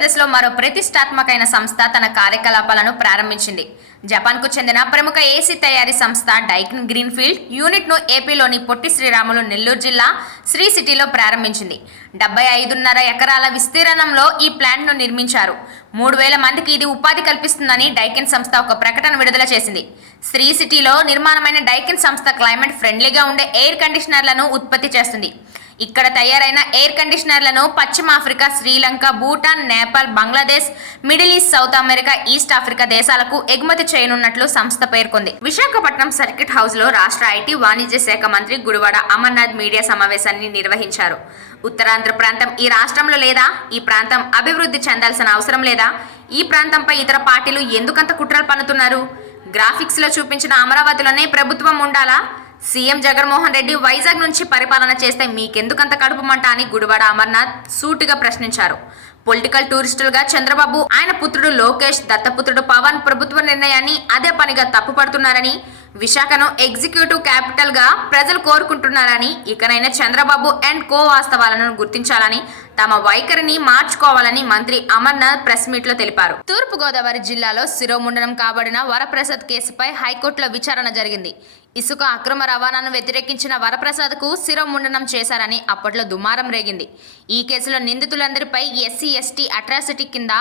ఆంధ్రప్రదేశ్లో మరో ప్రతిష్టాత్మకమైన సంస్థ తన కార్యకలాపాలను ప్రారంభించింది. జపాన్కు చెందిన ప్రముఖ ఏసీ తయారీ సంస్థ డైకిన్ గ్రీన్ఫీల్డ్ యూనిట్ను ఏపీలోని పొట్టి శ్రీరాములు నెల్లూరు జిల్లా శ్రీ సిటీలో ప్రారంభించింది. 75.5 ఎకరాల విస్తీర్ణంలో ఈ ప్లాంట్ను నిర్మించారు. 3,000 మందికి ఇది ఉపాధి కల్పిస్తుందని డైకిన్ సంస్థ ఒక ప్రకటన విడుదల చేసింది. శ్రీ సిటీలో నిర్మాణమైన డైకిన్ సంస్థ క్లైమేట్ ఫ్రెండ్లీగా ఉండే ఎయిర్ కండిషనర్లను ఉత్పత్తి చేస్తుంది. ఇక్కడ తయారైన ఎయిర్ కండిషనర్లను పశ్చిమ Africa, Sri Lanka, Bhutan, Nepal, Bangladesh, middle east, south America, east Africa దేశాలకు ఎగుమతి చేయనున్నట్లు సంస్థ పేర్కొంది. విశాఖపట్నం సర్కిట్ హౌస్ లో రాష్ట్ర ఐటీ వాణిజ్య శాఖ మంత్రి గుడివాడ అమర్నాథ్ మీడియా సమావేశాన్ని నిర్వహించారు. ఉత్తరాంధ్ర ప్రాంతం ఈ రాష్ట్రంలో లేదా? ఈ ప్రాంతం అభివృద్ధి చెందాల్సిన అవసరం లేదా? ఈ ప్రాంతంపై ఇతర పార్టీలు ఎందుకంత కుట్రలు పన్నుతున్నారు? గ్రాఫిక్స్ లో చూపించిన అమరావతిలోనే ప్రభుత్వం ఉండాలా? సీఎం జగన్మోహన్ రెడ్డి వైజాగ్ నుంచి పరిపాలన చేస్తే మీకెందుకంత కడుపుమంట అని గుడివాడ అమర్నాథ్ సూటిగా ప్రశ్నించారు. పొలిటికల్ టూరిస్టులుగా చంద్రబాబు, ఆయన పుత్రుడు లోకేష్, దత్తపుత్రుడు పవన్ ప్రభుత్వ నిర్ణయాన్ని అదే పనిగా తప్పుపడుతున్నారని, విశాఖను ఎగ్జిక్యూటివ్ క్యాపిటల్ గా ప్రజలు కోరుకుంటున్నారని, ఇకనైనా చంద్రబాబు అండ్ కో వాస్తవాలను గుర్తించాలని, తమ వైఖరిని మార్చుకోవాలని మంత్రి అమర్నాథ్ ప్రెస్ మీట్ లో తెలిపారు. తూర్పుగోదావరి జిల్లాలో శిరోముండనం కాబడిన వరప్రసాద్ కేసుపై హైకోర్టులో విచారణ జరిగింది. ఇసుక అక్రమ రవాణాను వ్యతిరేకించిన వరప్రసాద్ కు శిరోముండనం చేశారని అప్పట్లో దుమారం రేగింది. ఈ కేసులో నిందితులందరిపై SC/ST అట్రాసిటీ కింద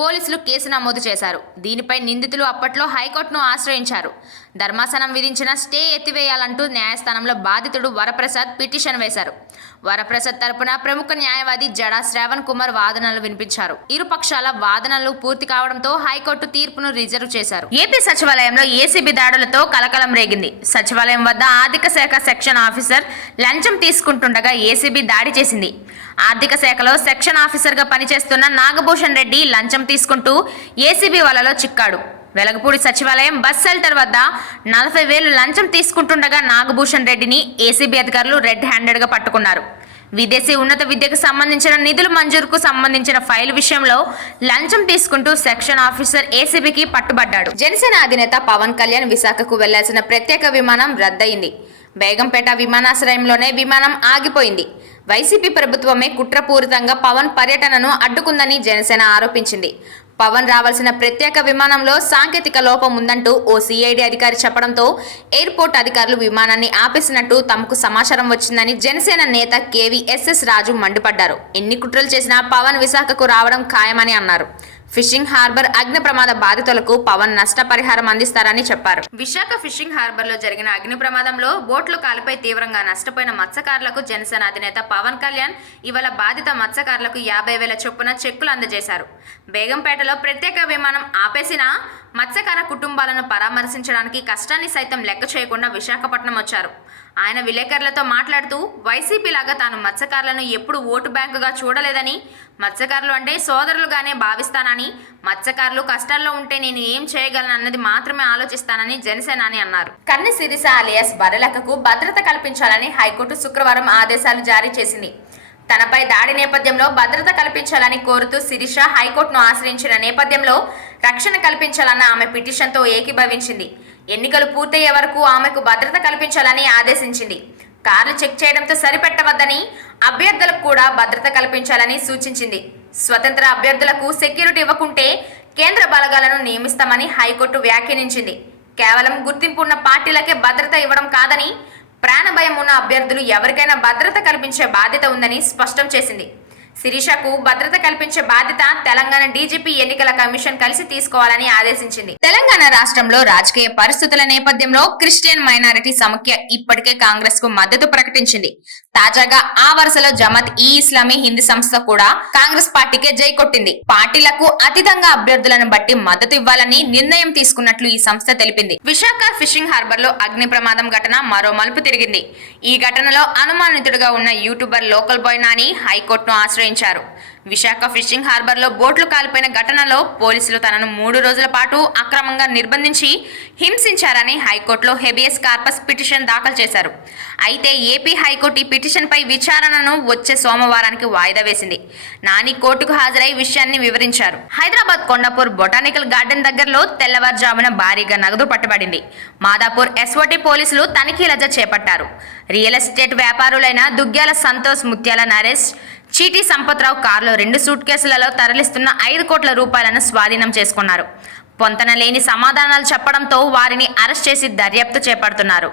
పోలీసులు కేసు నమోదు చేశారు. దీనిపై నిందితులు అప్పట్లో హైకోర్టును ఆశ్రయించారు. ధర్మాసనం విధించిన స్టే ఎత్తివేయాలంటూ న్యాయస్థానంలో బాధితుడు వరప్రసాద్ పిటిషన్ వేశారు. వరప్రసాద్ తరపున ప్రముఖ న్యాయవాది జడా శ్రావణ్ కుమార్ వాదనలు వినిపించారు. ఇరు పక్షాల వాదనలు పూర్తి కావడంతో హైకోర్టు తీర్పును రిజర్వ్ చేశారు. ఏపీ సచివాలయంలో ఏసీబీ దాడులతో కలకలం రేగింది. సచివాలయం వద్ద ఆర్థిక శాఖ సెక్షన్ ఆఫీసర్ లంచం తీసుకుంటుండగా ఏసీబీ దాడి చేసింది. ఆర్థిక శాఖలో సెక్షన్ ఆఫీసర్గా పనిచేస్తున్న నాగభూషణ్ రెడ్డి లంచం తీసుకుంటూ ఏసీబీ వలలో చిక్కాడు. వెలగపూడి సచివాలయం బస్ షెల్టర్ వద్ద 40,000 లంచం తీసుకుంటుండగా నాగభూషణ్ రెడ్డిని ఏసీబీ అధికారులు రెడ్ హ్యాండెడ్ గా పట్టుకున్నారు. విదేశీ ఉన్నత విద్యకు సంబంధించిన నిధుల మంజూరుకు సంబంధించిన ఫైల్ విషయంలో లంచం తీసుకుంటూ సెక్షన్ ఆఫీసర్ ఏసీబీకి పట్టుబడ్డాడు. జనసేన అధినేత పవన్ కళ్యాణ్ విశాఖకు వెళ్లాల్సిన ప్రత్యేక విమానం రద్దయింది. బేగంపేట విమానాశ్రయంలోనే విమానం ఆగిపోయింది. వైసీపీ ప్రభుత్వమే కుట్రపూరితంగా పవన్ పర్యటనను అడ్డుకుందని జనసేన ఆరోపించింది. పవన్ రావాల్సిన ప్రత్యేక విమానంలో సాంకేతిక లోపం ఉందంటూ ఓ సిఐడి అధికారి చెప్పడంతో ఎయిర్పోర్ట్ అధికారులు విమానాన్ని ఆపేసినట్టు తమకు సమాచారం వచ్చిందని జనసేన నేత KVSS రాజు మండిపడ్డారు. ఎన్ని కుట్రలు చేసినా పవన్ విశాఖకు రావడం ఖాయమని అన్నారు. ఫిషింగ్ హార్బర్ అగ్ని ప్రమాద బాధితులకు పవన్ నష్టపరిహారం అందిస్తారని చెప్పారు. విశాఖ ఫిషింగ్ హార్బర్ లో జరిగిన అగ్ని ప్రమాదంలో బోట్లు కాలిపై తీవ్రంగా నష్టపోయిన మత్స్యకారులకు జనసేన అధినేత పవన్ కళ్యాణ్ ఇవాళ బాధిత మత్స్యకారులకు 50,000 చొప్పున చెక్కులు అందజేశారు. బేగంపేటలో ప్రత్యేక విమానం ఆపేసిన మత్స్యకార కుటుంబాలను పరామర్శించడానికి కష్టాన్ని సైతం లెక్క చేయకుండా విశాఖపట్నం వచ్చారు. ఆయన విలేకరులతో మాట్లాడుతూ వైసీపీ లాగా తాను మత్స్యకారులను ఎప్పుడు ఓటు బ్యాంకుగా చూడలేదని, మత్స్యకారులు అంటే సోదరులుగానే భావిస్తానని, మత్స్యకారులు కష్టాల్లో ఉంటే నేను ఏం చేయగలనన్నది మాత్రమే ఆలోచిస్తానని జనసేనాని అన్నారు. కన్నె శిరీష అలియాస్ బర్రెలక్కకు భద్రత కల్పించాలని హైకోర్టు శుక్రవారం ఆదేశాలు జారీ చేసింది. తనపై దాడి నేపథ్యంలో భద్రత కల్పించాలని కోరుతూ శిరీష హైకోర్టును ఆశ్రయించిన నేపథ్యంలో రక్షణ కల్పించాలన్న ఆమె పిటిషన్తో ఏకీభవించింది. ఎన్నికలు పూర్తయ్యే వరకు ఆమెకు భద్రత కల్పించాలని ఆదేశించింది. కార్లు చెక్ చేయడంతో సరిపెట్టవద్దని, అభ్యర్థులకు కూడా భద్రత కల్పించాలని సూచించింది. స్వతంత్ర అభ్యర్థులకు సెక్యూరిటీ ఇవ్వకుంటే కేంద్ర బలగాలను నియమిస్తామని హైకోర్టు వ్యాఖ్యానించింది. కేవలం గుర్తింపు ఉన్న పార్టీలకే భద్రత ఇవ్వడం కాదని, ప్రాణభయం ఉన్న అభ్యర్థులు ఎవరికైనా భద్రత కల్పించే బాధ్యత ఉందని స్పష్టం చేసింది. శిరీషకు భద్రత కల్పించే బాధ్యత తెలంగాణ డీజీపీ ఎన్నికల కమిషన్ కలిసి తీసుకోవాలని ఆదేశించింది. తెలంగాణ రాష్ట్రంలో రాజకీయ పరిస్థితుల నేపథ్యంలో క్రిస్టియన్ మైనారిటీ సమాఖ్య ఇప్పటికే కాంగ్రెస్ కు మద్దతు ప్రకటించింది. తాజాగా ఆ వరుసలో జమాత్ ఈ ఇస్లామీ హిందీ సంస్థ కూడా కాంగ్రెస్ పార్టీకే జై కొట్టింది. పార్టీలకు అతీతంగా అభ్యర్థులను బట్టి మద్దతు ఇవ్వాలని నిర్ణయం తీసుకున్నట్లు ఈ సంస్థ తెలిపింది. విశాఖ ఫిషింగ్ హార్బర్ లో అగ్ని ప్రమాదం ఘటన మరో మలుపు తిరిగింది. ఈ ఘటనలో అనుమానితుడిగా ఉన్న యూట్యూబర్ లోకల్ బాయ్ నాని హైకోర్టును ఆశ్రయించారు. విశాఖ ఫిషింగ్ హార్బర్ లో బోట్లు కాలిపోయిన ఘటనలో పోలీసులు తనను 3 రోజుల పాటు అక్రమంగా నిర్బంధించి హింసించారని హైకోర్టులో హెబియస్ కార్పస్ పిటిషన్ దాఖలు చేశారు. అయితే ఏపీ హైకోర్టు ఈ పిటిషన్ పై విచారణను వచ్చే సోమవారానికి వాయిదా వేసింది. నాని కోర్టుకు హాజరై విషయాన్ని వివరించారు. హైదరాబాద్ కొండాపూర్ బొటానికల్ గార్డెన్ దగ్గరలో తెల్లవారుజామున భారీగా నగదు పట్టుబడింది. మాదాపూర్ SOT పోలీసులు తనిఖీల చేపట్టారు. రియల్ ఎస్టేట్ వ్యాపారులైన దుగ్గ్యాల సంతోష్, ముత్యాల నరేష్, చీటీ సంపత్రావు కారులో 2 సూట్ కేసులలో తరలిస్తున్న 5 కోట్ల రూపాయలను స్వాధీనం చేసుకున్నారు. పొంతన లేని సమాధానాలు చెప్పడంతో వారిని అరెస్ట్ చేసి దర్యాప్తు చేపడుతున్నారు.